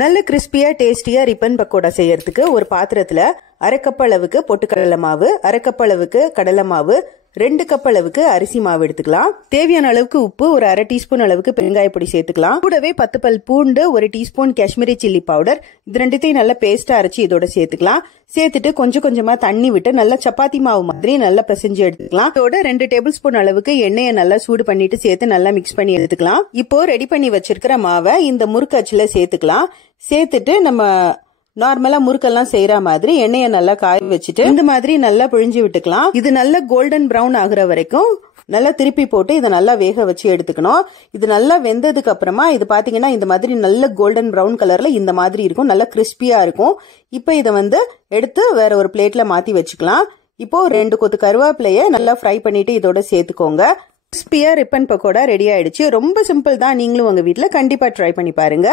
நல்ல கிறிஸ்பியா டேஸ்டியா ரிப்பன் பக்கோடா செய்யறதுக்கு ஒரு பாத்திரத்துல 1/2 கப் அளவுக்கு பொட்டுக்கடலை மாவு, 1/2 கப் அளவுக்கு கடலை மாவு, 2 கப் அளவுக்கு அரிசி மாவு எடுத்துக்கலாம். தேவையான அளவுக்கு உப்பு, ஒரு 1/2 டீஸ்பூன் அளவுக்கு பெருங்காய பொடி சேர்த்துக்கலாம். கூடவே 10 பல் பூண்டு, 1 டீஸ்பூன் காஷ்மீரி சில்லி பவுடர், இது ரெண்டுத்தையும் நல்லா பேஸ்டா அரைச்சி இதோட சேர்த்துக்கலாம். சேர்த்துட்டு கொஞ்சம் கொஞ்சமா தண்ணி விட்டு நல்லா சப்பாத்தி மாவு மாதிரி நல்லா பிசைஞ்சு எடுத்துக்கலாம். இதோட 2 டேபிள் ஸ்பூன் அளவுக்கு எண்ணெயை நல்லா சூடு பண்ணிட்டு சேர்த்து நல்லா மிக்ஸ் பண்ணி எடுத்துக்கலாம். இப்போ ரெடி பண்ணி வச்சிருக்கிற மாவை இந்த முறுக்கு அச்சுல சேர்த்துக்கலாம். சேர்த்துட்டு நம்ம நார்மலா முறுக்கெல்லாம் செய்யற மாதிரி எண்ணெயை நல்லா காய வச்சுட்டு இந்த மாதிரி நல்லா புழிஞ்சு விட்டுக்கலாம். இது நல்லா கோல்டன் பிரவுன் ஆகுற வரைக்கும் நல்லா திருப்பி போட்டு இதை நல்லா வேக வச்சு எடுத்துக்கணும். இது நல்லா வெந்ததுக்கு அப்புறமா இது பாத்தீங்கன்னா இந்த மாதிரி நல்ல கோல்டன் பிரவுன் கலர்ல இந்த மாதிரி இருக்கும், நல்லா கிறிஸ்பியா இருக்கும். இப்ப இதை எடுத்து வேற ஒரு பிளேட்ல மாத்தி வச்சுக்கலாம். இப்போ 2 கொத்து கருவேப்பிலைய நல்லா ஃப்ரை பண்ணிட்டு இதோட சேர்த்துக்கோங்க. கிறிஸ்பியா ரிப்பன் பக்கோடா ரெடி ஆயிடுச்சு. ரொம்ப சிம்பிள் தான், நீங்களும் உங்க வீட்டுல கண்டிப்பா ட்ரை பண்ணி பாருங்க.